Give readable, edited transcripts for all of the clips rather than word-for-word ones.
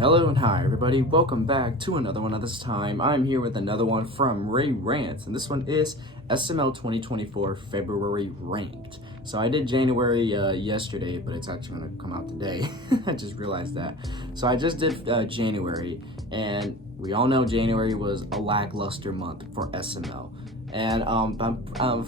Hello and hi everybody, welcome back to another one. At this time, I'm here with another one from Ray Rants, and this one is SML 2024 February Ranked. So I did January yesterday, but it's actually going to come out today. I just realized that. So I just did January, and we all know January was a lackluster month for SML. And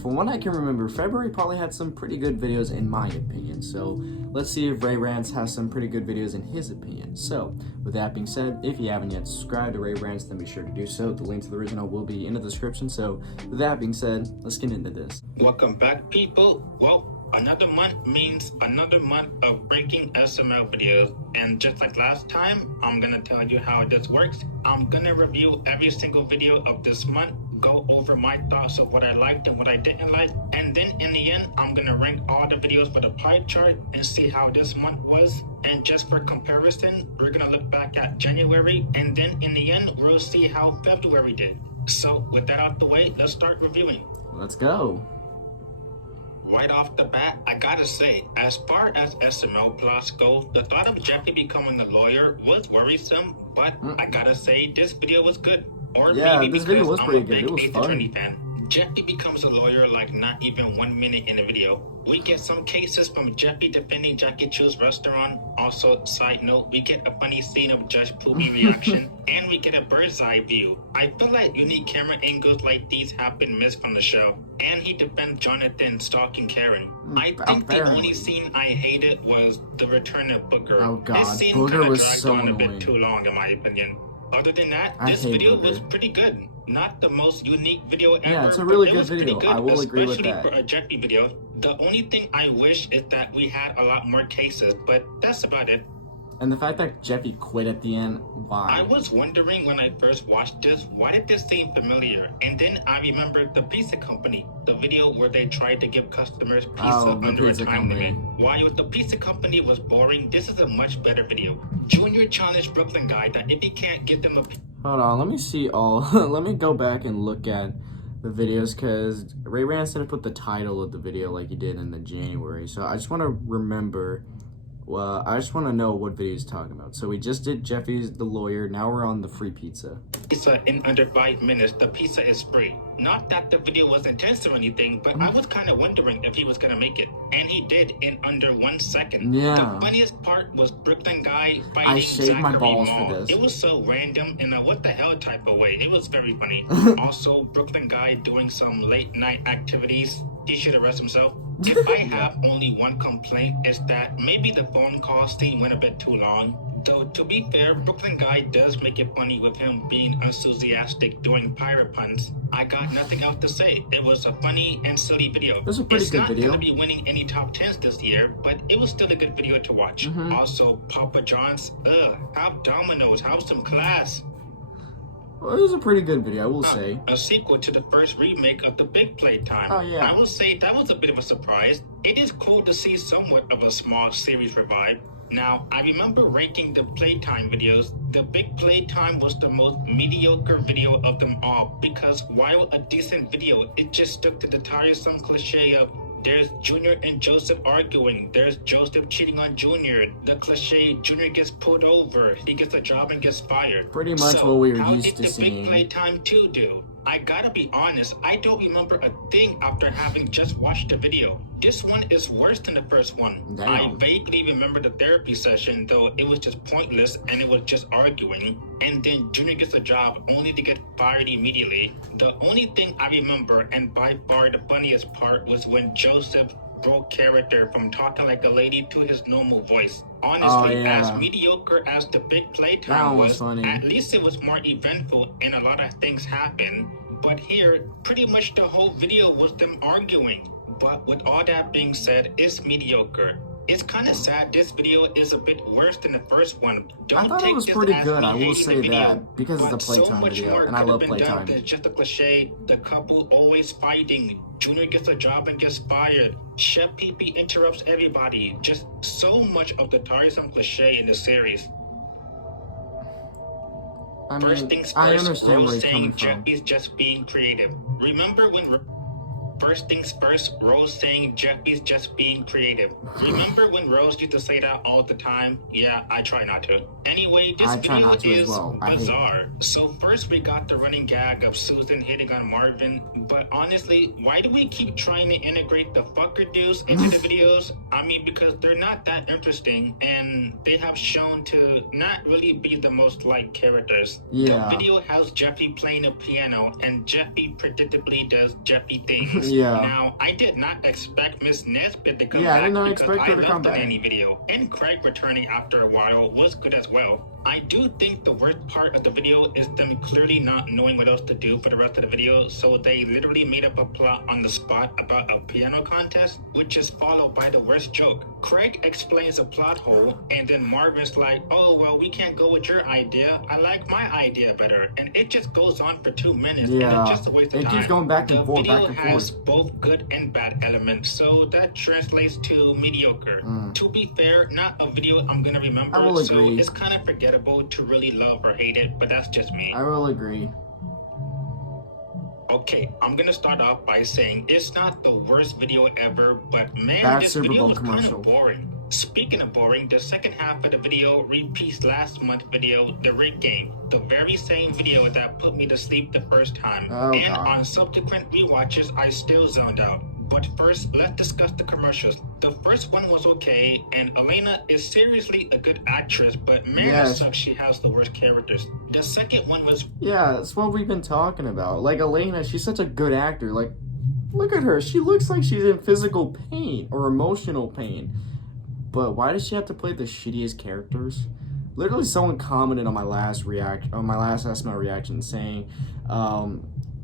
from what I can remember, February probably had some pretty good videos in my opinion. So let's see if Ray Rants has some pretty good videos in his opinion. So with that being said, if you haven't yet subscribed to Ray Rants, then be sure to do so. The link to the original will be in the description. So with that being said, let's get into this. Welcome back, people. Well, another month means another month of breaking SML videos. And just like last time, I'm gonna tell you how this works. I'm gonna review every single video of this month, go over my thoughts of what I liked and what I didn't like, and then in the end, I'm gonna rank all the videos with a pie chart and see how this month was. And just for comparison, we're gonna look back at January, and then in the end, we'll see how February did. So with that out the way, let's start reviewing. Let's go. Right off the bat, I gotta say, as far as SML plots go, the thought of Jeffy becoming a lawyer was worrisome, but I gotta say, this video was good. Or Yeah, maybe this video was I'm pretty a good. big It was Ace fun. Attorney fan. Jeffy becomes a lawyer like not even 1 minute in the video. We get some cases from Jeffy defending Jackie Chu's restaurant. Also, side note, we get a funny scene of Judge Poopy reaction, and we get a bird's eye view. I feel like unique camera angles like these have been missed from the show. And he defends Jonathan stalking Karen. I think the only scene I hated was the return of Booker. Oh god, This scene Booger kinda was dragged so on a annoying. bit too long in my opinion. Other than that, I this hate video Booger. was pretty good. Not the most unique video ever. Yeah, it's a really but it good was pretty video. good, I will agree with especially that. for a Jeffy video. The only thing I wish is that we had a lot more cases, but that's about it. And the fact that Jeffy quit at the end, why? I was wondering when I first watched this, why did this seem familiar? And then I remembered the pizza company, the video where they tried to give customers pizza under a time limit. While the pizza company was boring, this is a much better video. Junior challenged Brooklyn guy that if he can't get them a... Hold on, let me see all. Let me go back and look at the videos because Ray Rants didn't put the title of the video like he did in the January. So I just want to remember. Well, I just want to know what video he's talking about. So we just did Jeffy's the lawyer. Now we're on the free pizza. Pizza in under 5 minutes. The pizza is free. Not that the video was intense or anything, but I was kind of wondering if he was gonna make it, and he did in under 1 second. Yeah. The funniest part was Brooklyn guy fighting I shaved my balls Mall. for this. It was so random in a what the hell type of way. It was very funny. Also, Brooklyn guy doing some late night activities. He should arrest himself. If I have only one complaint, is that maybe the phone call scene went a bit too long. Though, to be fair, Brooklyn guy does make it funny with him being enthusiastic doing pirate puns. I got nothing else to say. It was a funny and silly video. It was a pretty good video. It's not going to be winning any top 10s this year, but it was still a good video to watch. Also, Papa John's, have Domino's, have some class. Well, it was a pretty good video, I will say. A sequel to the first remake of the Big Playtime. Oh, yeah. I will say that was a bit of a surprise. It is cool to see somewhat of a small series revive. Now, I remember ranking the Playtime videos. The Big Playtime was the most mediocre video of them all because while a decent video, it just stuck to the tiresome cliche of there's Junior and Joseph arguing. There's Joseph cheating on Junior. The cliche, Junior gets pulled over. He gets a job and gets fired. Pretty much what we were used to How did the Big Playtime 2 do? I gotta be honest, I don't remember a thing after having just watched the video. This one is worse than the first one. Damn. I vaguely remember the therapy session, though it was just pointless and it was just arguing. And then Junior gets a job only to get fired immediately. The only thing I remember, and by far the funniest part, was when Joseph broke character from talking like a lady to his normal voice. Honestly, as mediocre as the Big Playtime was, at least it was more eventful and a lot of things happened. But here, pretty much the whole video was them arguing. But with all that being said, it's mediocre. It's kind of sad this video is a bit worse than the first one. I thought it was pretty good, I will say that, because it's a Playtime video, and I love Playtime. It's just a cliche, the couple always fighting, Junior gets a job and gets fired, Chef Pee interrupts everybody, just so much of the tiresome cliche in the series. I mean, First things first, I understand where he's saying coming from. Jeffy's just being creative. Remember when First things first, Rose saying Jeffy's just being creative. Remember when Rose used to say that all the time? Yeah, I try not to. Anyway, this video is bizarre. So first we got the running gag of Susan hitting on Marvin, but honestly, why do we keep trying to integrate the fucker dudes into the videos? I mean, because they're not that interesting, and they have shown to not really be the most liked characters. Yeah. The video has Jeffy playing a piano, and Jeffy predictably does Jeffy things. Yeah. Now, I did not expect Miss Nesbitt to come back. Yeah, I did not expect her to come back. Any video, and Craig returning after a while was good as well. I do think the worst part of the video is them clearly not knowing what else to do for the rest of the video, so they literally made up a plot on the spot about a piano contest, which is followed by the worst joke. Craig explains a plot hole, and then Marvin's like, oh, well, we can't go with your idea. I like my idea better. And it just goes on for 2 minutes. Yeah, and it's just a waste of time. It keeps going back and forth, back and forth. The video has both good and bad elements, so that translates to mediocre. To be fair, not a video I'm gonna remember, I will agree. So it's kind of forgettable to really love or hate it, but that's just me. I will agree. Okay, I'm gonna start off by saying it's not the worst video ever, but man, that this Super video Bowl was commercial. kind of boring. Speaking of boring, the second half of the video repeats last month's video, the rig game. The very same video that put me to sleep the first time. And on subsequent rewatches, I still zoned out. But first, let's discuss the commercials. The first one was okay, and Elena is seriously a good actress, but man, it sucks she has the worst characters. The second one was... Yeah, that's what we've been talking about. Like, Elena, she's such a good actor. Like, look at her. She looks like she's in physical pain or emotional pain. But why does she have to play the shittiest characters? Literally, someone commented on my last SML reaction saying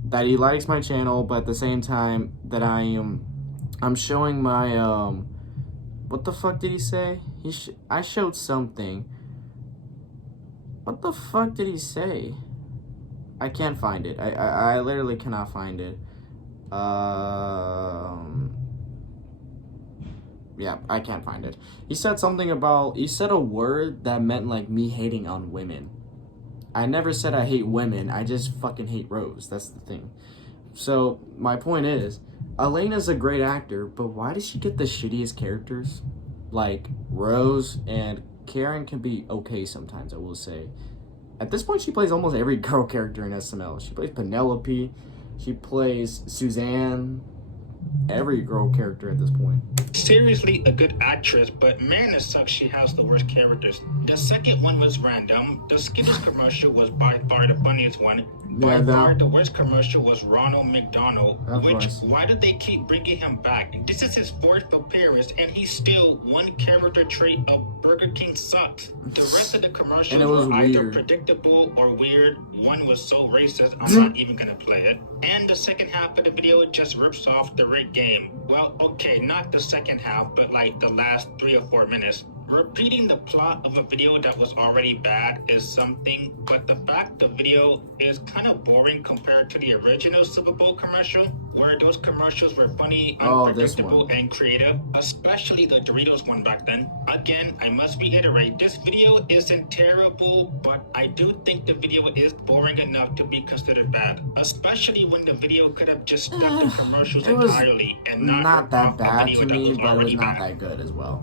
that he likes my channel, but at the same time that I'm showing my what the fuck did he say? I showed something. What the fuck did he say? I can't find it. I literally cannot find it. Yeah, I can't find it. He said something about, he said a word that meant like me hating on women. I never said I hate women, I just fucking hate Rose, that's the thing. So, my point is, Elena's a great actor, but why does she get the shittiest characters? Like, Rose and Karen can be okay sometimes, I will say. At this point, she plays almost every girl character in SML. She plays Penelope, she plays Suzanne, every girl character at this point. Seriously a good actress, but man, it sucks she has the worst characters. The second one was random. The Skittles commercial was by far the funniest one. By far the worst commercial was Ronald McDonald, why did they keep bringing him back? This is his fourth appearance, and he's still one character trait of Burger King sucks. The rest of the commercials were either predictable or weird. One was so racist, I'm not even gonna play it. And the second half of the video just rips off the rig game. Well, okay, not the second half, but like the last 3 or 4 minutes. Repeating the plot of a video that was already bad is something, but the fact the video is kind of boring compared to the original Super Bowl commercial, where those commercials were funny, unpredictable, and creative, especially the Doritos one back then. Again, I must reiterate, this video isn't terrible, but I do think the video is boring enough to be considered bad, especially when the video could have just stopped the commercials entirely and not that bad to me, but it was not that good as well.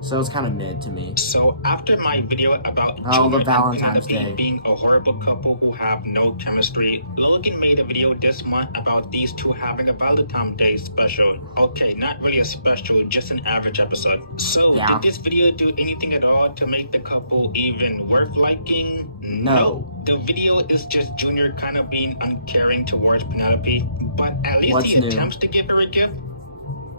So it's kind of mid to me. So after my video about the Valentine's Day being a horrible couple who have no chemistry, Logan made a video this month about these two having a Valentine's Day special. Okay, not really a special, just an average episode. So did this video do anything at all to make the couple even worth liking? No. The video is just Junior kind of being uncaring towards Penelope, but at least he attempts to give her a gift.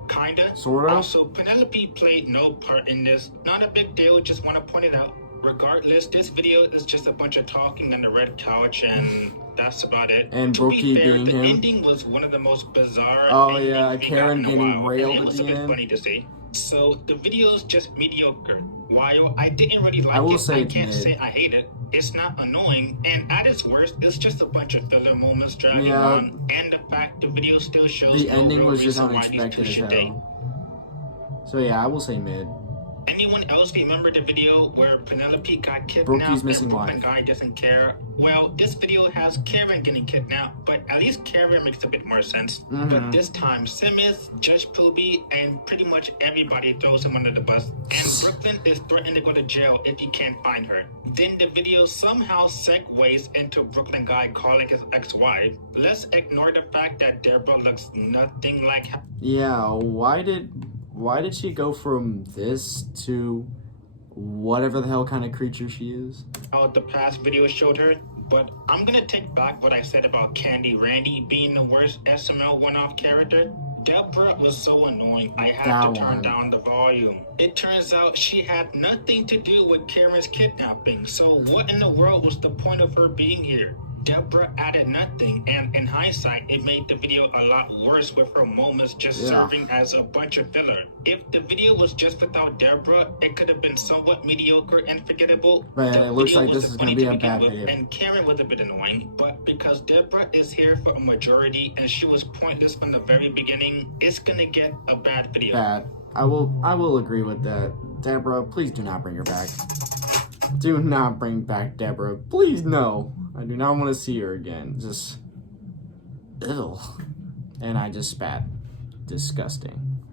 Kinda. Sorta. Also, Penelope played no part in this. Not a big deal, just want to point it out. Regardless, this video is just a bunch of talking on the red couch, and that's about it. And Brookie being the him. ending was one of the most bizarre. Oh yeah, Karen getting railed at the end. It was a bit funny to see. So the video is just mediocre. While I didn't really like I can't say I hate it. It's not annoying, and at its worst, it's just a bunch of filler moments dragging on, and the fact the video still shows the ending was just unexpected as hell. So yeah, I will say mid. Anyone else remember the video where Penelope got kidnapped Brookie's missing and Brooklyn wife. guy doesn't care? Well, this video has Karen getting kidnapped, but at least Karen makes a bit more sense. But this time, Simmons, Judge Poobie, and pretty much everybody throws him under the bus, and Brooklyn is threatened to go to jail if he can't find her. Then the video somehow segues into Brooklyn guy calling his ex-wife. Let's ignore the fact that Deborah looks nothing like her. Yeah, why did she go from this to whatever the hell kind of creature she is? How the past video showed her, but I'm gonna take back what I said about Candy Randy being the worst SML one-off character. Deborah was so annoying, I had to turn down the volume. It turns out she had nothing to do with Karen's kidnapping, so what in the world was the point of her being here? Deborah added nothing, and in hindsight, it made the video a lot worse with her moments just serving as a bunch of filler. If the video was just without Deborah, it could have been somewhat mediocre and forgettable. But it looks like this is going to be a bad video. And Karen was a bit annoying, but because Deborah is here for a majority and she was pointless from the very beginning, it's going to get a bad video. Bad. I will agree with that. Deborah, please do not bring her back. Do not bring back Deborah. Please, no. I do not want to see her again. Just, ew. And I just spat. Disgusting.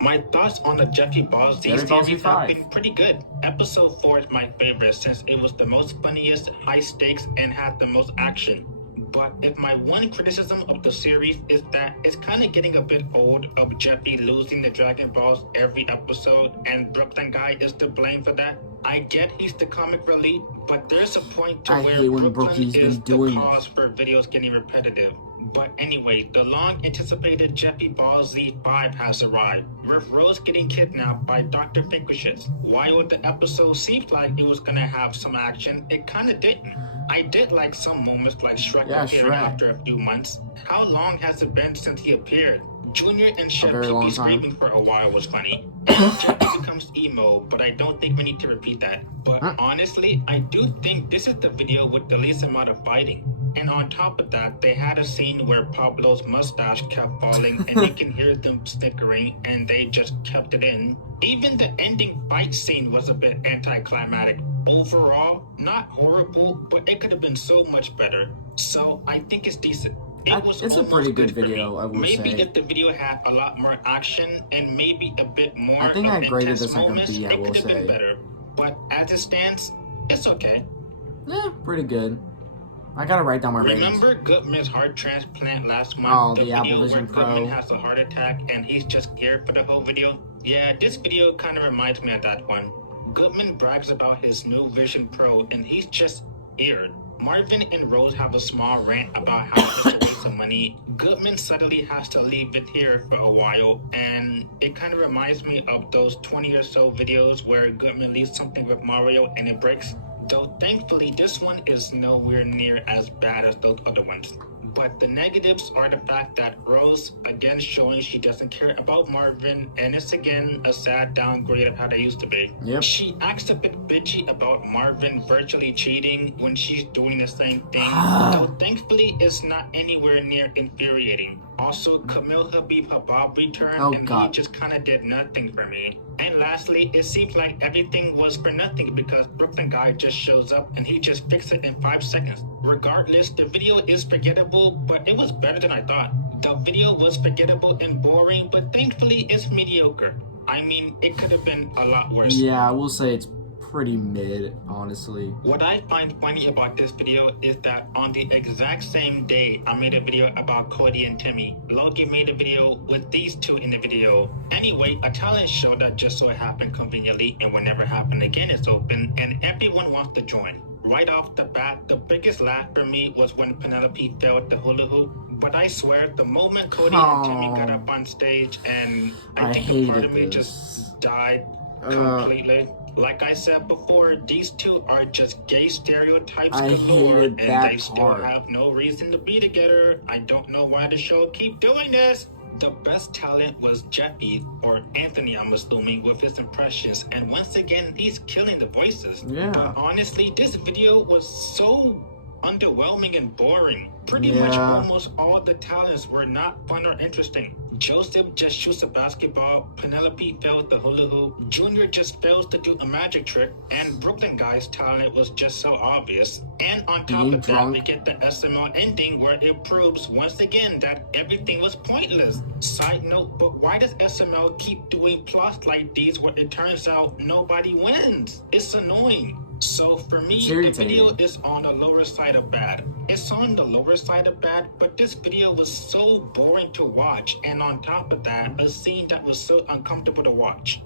My thoughts on the Jeffy Ball Z series have been pretty good. Episode 4 is my favorite since it was the most funniest, high stakes, and had the most action. But if my one criticism of the series is that it's kind of getting a bit old of Jeffy losing the Dragon Balls every episode and Brooklyn guy is to blame for that. I get he's the comic relief, but there's a point to where Brooklyn is the cause for videos getting repetitive. But anyway, the long-anticipated Jeffy Ball Z 5 has arrived, with Rose getting kidnapped by Dr. Finkelschitz. While the episode seemed like it was gonna have some action, it kinda didn't. I did like some moments like Shrek appearing after a few months. How long has it been since he appeared? Junior and Chef Pee screaming for a while was funny. And Jeffy becomes emo, but I don't think we need to repeat that. But honestly, I do think this is the video with the least amount of fighting. And on top of that, they had a scene where Pablo's mustache kept falling and you can hear them snickering and they just kept it in. Even the ending fight scene was a bit anticlimactic. Overall, not horrible, but it could have been so much better. So I think it's decent. It's a pretty good video, I will say. Maybe if the video had a lot more action and maybe a bit more I think I graded this like a B, I will it could have been say. better. But as it stands, it's okay. Yeah, pretty good. I gotta write down my ratings. Remember Goodman's heart transplant last month? Oh, the video Apple Vision where Pro. Goodman has a heart attack and he's just scared for the whole video? Yeah, this video kind of reminds me of that one. Goodman brags about his new Vision Pro and he's just scared. Marvin and Rose have a small rant about how to make some money. Goodman suddenly has to leave it here for a while, and it kind of reminds me of those 20 or so videos where Goodman leaves something with Mario and it breaks. Though thankfully this one is nowhere near as bad as those other ones. But the negatives are the fact that Rose, again showing she doesn't care about Marvin, and it's again a sad downgrade of how they used to be. Yep. She acts a bit bitchy about Marvin virtually cheating when she's doing the same thing, though thankfully it's not anywhere near infuriating. Also, Camille Habib Habab returned and he just kind of did nothing for me. And lastly, it seems like everything was for nothing because Brooklyn guy just shows up and he just fixed it in 5 seconds. Regardless, the video is forgettable, but it was better than I thought. The video was forgettable and boring, but thankfully it's mediocre. I mean, it could have been a lot worse. Yeah, I will say it's pretty mid, honestly. What I find funny about this video is that on the exact same day I made a video about Cody and Timmy, Loki made a video with these two in the video. Anyway, a talent show that just so happened conveniently and will never happen again is open and everyone wants to join. Right off the bat, the biggest laugh for me was when Penelope failed the hula hoop. But I swear, the moment Cody and Timmy got up on stage and I think a part of me just died completely. Like I said before, these two are just gay stereotypes galore, and they still have no reason to be together. I don't know why the show keep doing this. The best talent was Jeffy, or Anthony I'm assuming, with his impressions, and once again he's killing the voices. Yeah. But honestly, this video was so underwhelming and boring. Pretty much almost all the talents were not fun or interesting. Joseph just shoots a basketball, Penelope fails the hula hoop, Junior just fails to do a magic trick, and Brooklyn Guy's talent was just so obvious. And on top of that, we get the SML ending where it proves once again that everything was pointless. Side note, but why does SML keep doing plots like these where it turns out nobody wins? It's annoying. So for me, the video is on the lower side of bad. It's on the lower side of bad, but this video was so boring to watch, and on top of that, a scene that was so uncomfortable to watch.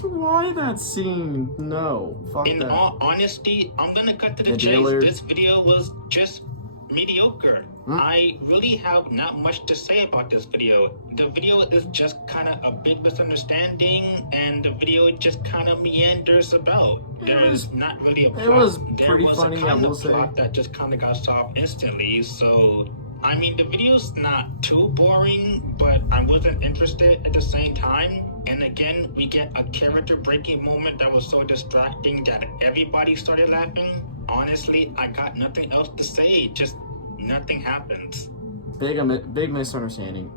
Why that scene? No, fuck that. In all honesty, I'm gonna cut to the chase. This video was just mediocre. I really have not much to say about this video. The video is just kind of a big misunderstanding, and the video just kind of meanders about. There's not really a plot. It was pretty funny, I will say. Plot that just kind of got solved instantly, so... I mean, the video's not too boring, but I wasn't interested at the same time. And again, we get a character-breaking moment that was so distracting that everybody started laughing. Honestly, I got nothing else to say. Just nothing happens. Big misunderstanding.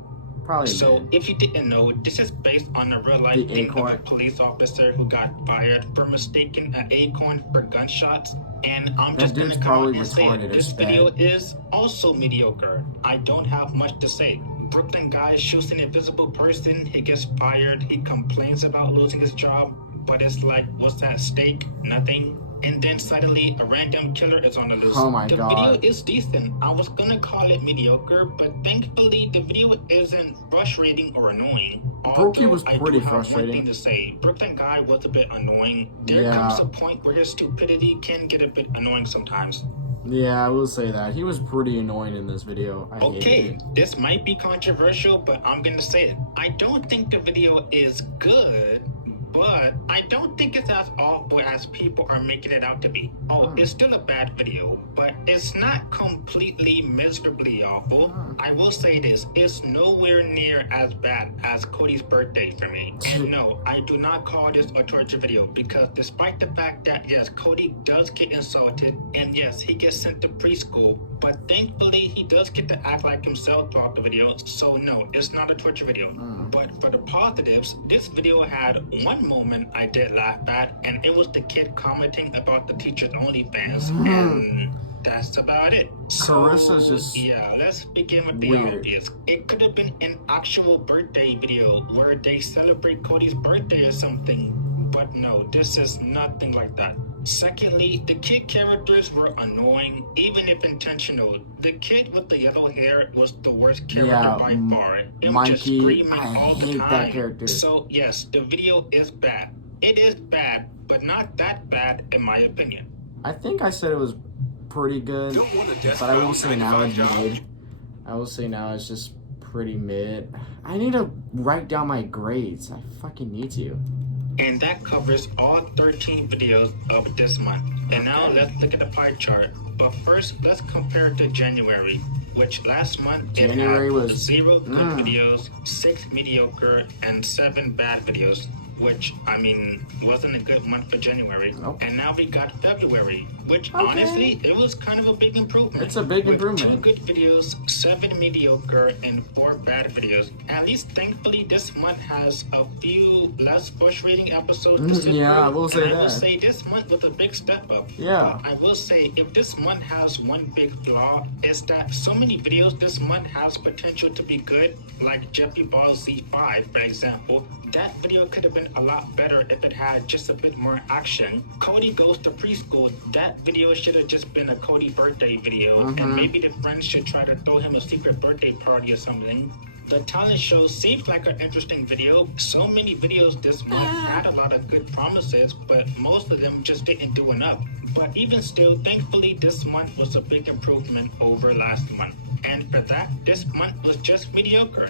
Probably. So, if you didn't know, this is based on a real-life thing of a police officer who got fired for mistaking an acorn for gunshots. And I'm just gonna come out and say this video is also mediocre. I don't have much to say. Brooklyn Guy shoots an invisible person, he gets fired, he complains about losing his job, but it's like, what's at stake? Nothing. And then suddenly a random killer is on the loose. Oh my God. The video is decent. I was gonna call it mediocre, but thankfully the video isn't frustrating or annoying. Brookie was pretty frustrating. I do have one thing to say. Brooklyn Guy was a bit annoying. There comes a point where his stupidity can get a bit annoying sometimes. Yeah, I will say that. He was pretty annoying in this video. Okay, this might be controversial, but I'm gonna say it. I don't think the video is good, but I don't think it's as awful as people are making it out to be. It's still a bad video, but it's not completely miserably awful. I will say this, it's nowhere near as bad as Cody's birthday for me. And no, I do not call this a torture video, because despite the fact that yes, Cody does get insulted, and yes, he gets sent to preschool, but thankfully he does get to act like himself throughout the video, so no, it's not a torture video. But for the positives, this video had one moment I did laugh at, and it was the kid commenting about the teacher's OnlyFans, and that's about it. Carissa's just let's begin with the obvious. It could have been an actual birthday video where they celebrate Cody's birthday or something, but no, this is nothing like that. Secondly, the kid characters were annoying, even if intentional. The kid with the yellow hair was the worst character by far. It was just screaming all the time. That character. So yes, the video is bad. It is bad, but not that bad in my opinion. I think I said it was pretty good, but I will say now it's mid. I will say now it's just pretty mid. I need to write down my grades. I fucking need to. And that covers all 13 videos of this month. And now let's look at the pie chart. But first, let's compare it to January, which last month January it had was 0 good videos, 6 mediocre, and 7 bad videos. Which, I mean, wasn't a good month for January. And now we got February, which honestly, it was kind of a big improvement. It's a big improvement. 2 good videos, 7 mediocre, and 4 bad videos. At least, thankfully, this month has a few less frustrating episodes. I will say that. I will say this month was a big step up. I will say, if this month has one big flaw, it's that so many videos this month has potential to be good, like Jeffy Ball Z 5, for example. That video could have been a lot better if it had just a bit more action. Cody goes to preschool. That video should have just been a Cody birthday video, and maybe the friends should try to throw him a secret birthday party or something. The talent show seems like an interesting video. So many videos this month had a lot of good promises, but most of them just didn't do enough. But even still, thankfully, this month was a big improvement over last month. And for that, this month was just mediocre.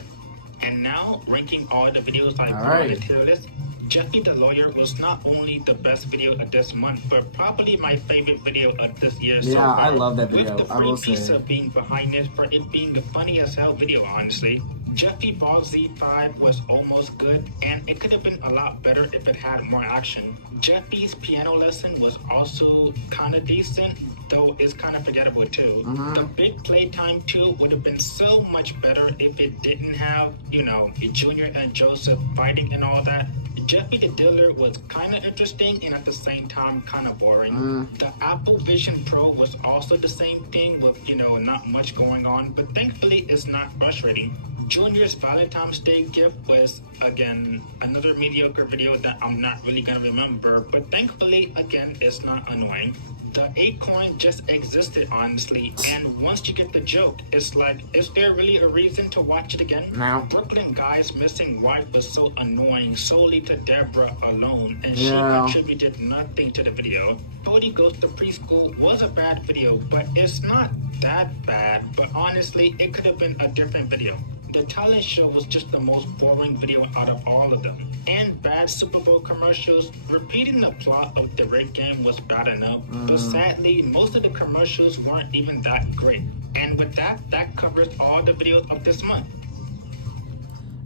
And now, ranking all the videos I brought into this, Jeffy the Lawyer was not only the best video of this month, but probably my favorite video of this year so far. I love that video. With the free pizza being behind it for it being a funny as hell video, honestly. Jeffy Ball Z5 was almost good, and it could have been a lot better if it had more action. Jeffy's piano lesson was also kind of decent, though it's kind of forgettable too. The Big Playtime 2 would have been so much better if it didn't have, Junior and Joseph fighting and all that. Jeffy the Dealer was kind of interesting and at the same time kind of boring. The Apple Vision Pro was also the same thing with, not much going on, but thankfully it's not frustrating. Junior's Valentine's Day gift was, again, another mediocre video that I'm not really gonna remember, but thankfully, again, it's not annoying. The Acorn just existed, honestly, and once you get the joke, it's like, is there really a reason to watch it again? No. Brooklyn Guy's missing wife was so annoying solely to Deborah alone, and she contributed nothing to the video. Cody Goes to Preschool was a bad video, but it's not that bad, but honestly, it could have been a different video. The talent show was just the most boring video out of all of them. And bad Super Bowl commercials. Repeating the plot of the Red Game was bad enough, but sadly, most of the commercials weren't even that great. And with that, that covers all the videos of this month.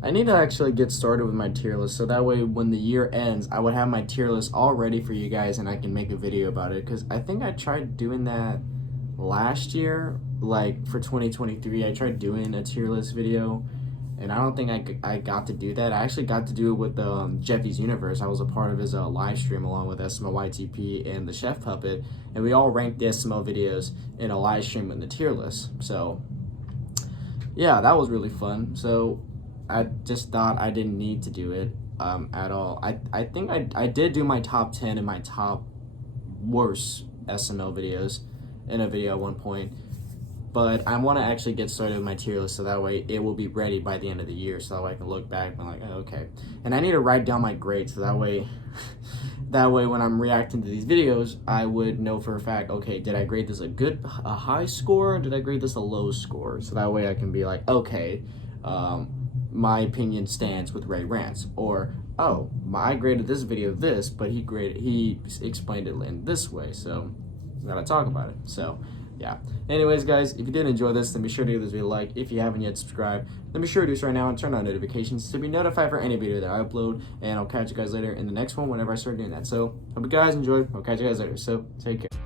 I need to actually get started with my tier list, so that way when the year ends, I would have my tier list all ready for you guys and I can make a video about it, because I think I tried doing that last year, like for 2023. I tried doing a tier list video and I don't think I got to do that. I actually got to do it with Jeffy's Universe. I was a part of his live stream along with SML YTP and the Chef Puppet, and we all ranked the SML videos in a live stream in the tier list. So yeah, that was really fun. So I just thought I didn't need to do it at all. I think I did do my top 10 and my top worst SML videos in a video at one point, but I want to actually get started with my tier list so that way it will be ready by the end of the year, so that way I can look back and be like, oh, okay. And I need to write down my grades so that way when I'm reacting to these videos, I would know for a fact, okay, did I grade this a high score, or did I grade this a low score? So that way I can be like, okay, my opinion stands with Ray Rants, or oh, I graded this video this, but he explained it in this way, so we gotta talk about it. So yeah, anyways guys, if you did enjoy this, then be sure to give this video a like. If you haven't yet subscribed, then be sure to do so right now and turn on notifications to be notified for any video that I upload, and I'll catch you guys later in the next one whenever I start doing that. So hope you guys enjoyed. I'll catch you guys later, so take care.